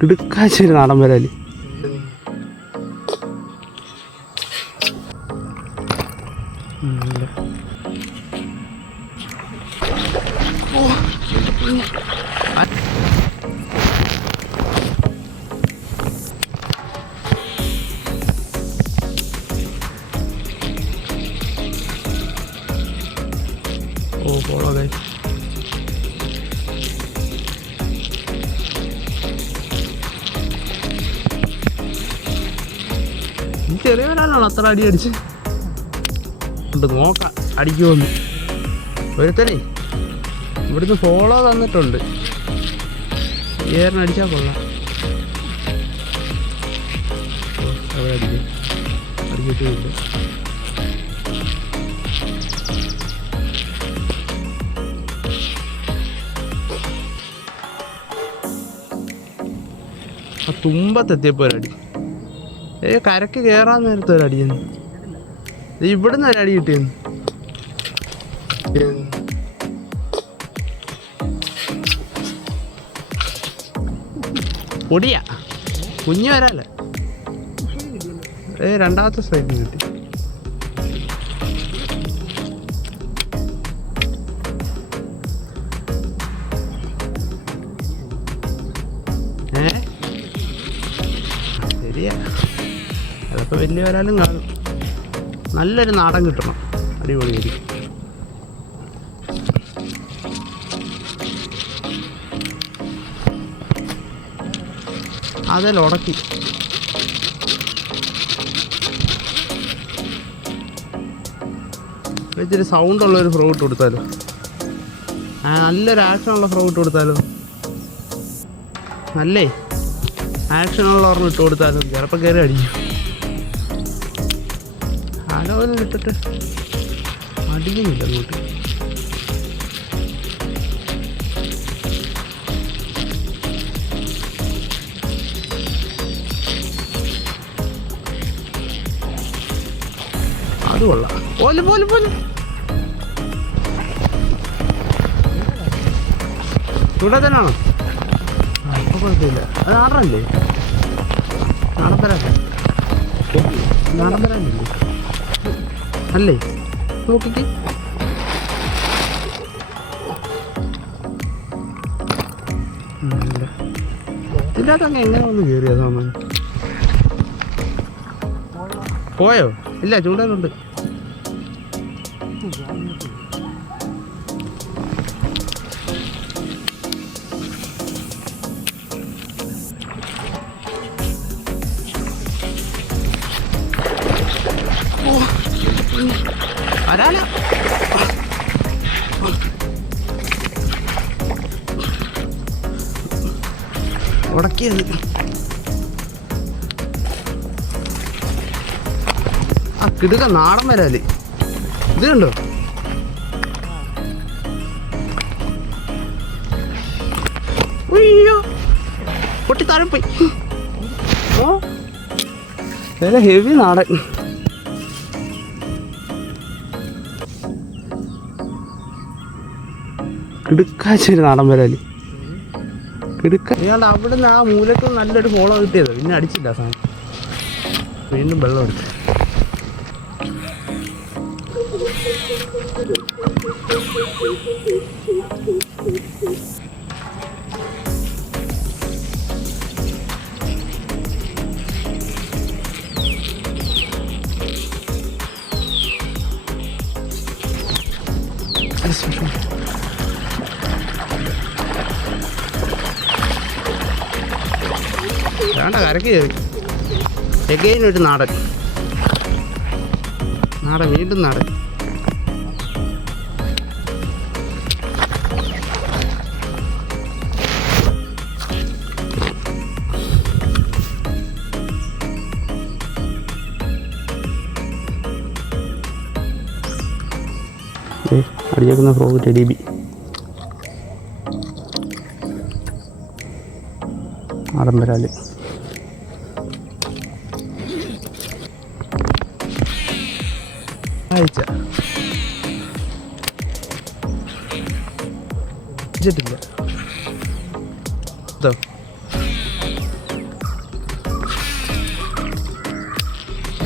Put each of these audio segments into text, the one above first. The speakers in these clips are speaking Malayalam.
കിടുക്കാച്ചൊരു നാടൻ വരാൽ. ഓ പോളോ ഗൈസ് ചെറിയ ഒരാളാണ് അത്ര അടി അടിച്ച്? നോക്കാം. അടിക്കുമെന്ന്. ഒരുത്തനെ ഇവിടുന്ന് ഫോളോ തന്നിട്ടുണ്ട്. ഏറിന് അടിച്ചാൽ കൊള്ളാം. അടിക്കും. അടിച്ചിട്ടില്ല ഒരടി ഏ കരക്ക് കേറാൻ നേരത്തെ ഒരു അടിയെന്ന് ഇവിടുന്ന് ഒരു അടി കിട്ടിയെന്ന് പൊടിയാ. കുഞ്ഞു വരാല്ലേ? ഏ രണ്ടാമത്തെ സൈഡിൽ കിട്ടി. വലിയ വരാലും കാണും നല്ലൊരു നാടൻ കിട്ടണം. അടിപൊളി അടിപൊളിയായിരിക്കും അതെല്ലാം ഉടക്കി. ഇച്ചിരി സൗണ്ട് ഉള്ള ഒരു ഇട്ട് കൊടുത്താലോ? ആ നല്ലൊരു ആക്ഷനുള്ള ഇട്ട് കൊടുത്താലോ? നല്ലേ? ആക്ഷനുള്ള ഒരെണ്ണം ഇട്ട് കൊടുത്താലോ? ചിലപ്പോൾ കയറി അടിക്കും. ആലോചന ഇട്ടിട്ട് അടിക്കുന്നില്ല അങ്ങോട്ട്. അത് കൊള്ളാം. പോലെ പോലെ പോലെ. ഇവിടെ തന്നെയാണോ ആ ഇപ്പൊ കുഴപ്പമില്ല. അത് ആറല്ലേ നാടൻ തരാല്ലേ നാടൻ തരാനല്ലേ അല്ലേ? നോക്കിക്ക്. പോയോ? ഇല്ല ചൂണ്ടലുണ്ട് വരാല ഉടക്കിയത്. ആ കിടുക നാടൻ വരാൽ ഇത് കണ്ടോ? ഉയ്യോ പൊട്ടി താഴെ പോയി. ഓ. ഹെവി നാടൻ. കിടുക്കാച്ചൊരു നാടൻ വരാൽ. കിടുക്ക ഇയാളുടെ അവിടുന്ന് ആ മൂലക്ക് നല്ലൊരു ഫോളോ കിട്ടിയത്. പിന്നെ അടിച്ചില്ല സാധനം. വീണ്ടും വെള്ളം എടുത്തു. വേണ്ട കരക്ക് കയറി. എഗെയിൻ ഒരു നാടൻ. നാടൻ വീണ്ടും നാടൻ. അടിയേക്കുന്ന ഫ്രോഗ് ടെഡി ബി ആഡംബരാൽ.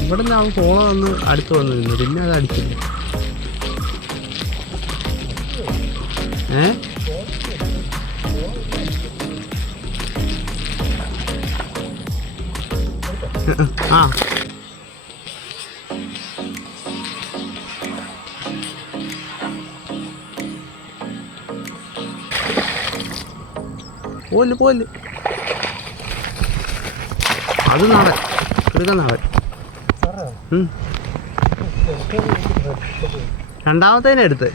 ഇവിടെ നിന്ന് അവൻ ഫോളോ വന്ന് അടുത്ത് വന്നിരുന്നു. പിന്നെ അത് അടിച്ചില്ല. ഏഹ് ആ. പോൽ പോൽ അത് നാടൻ എടുക്കാൻ നാടൻ രണ്ടാമത്തേനെടുത്ത്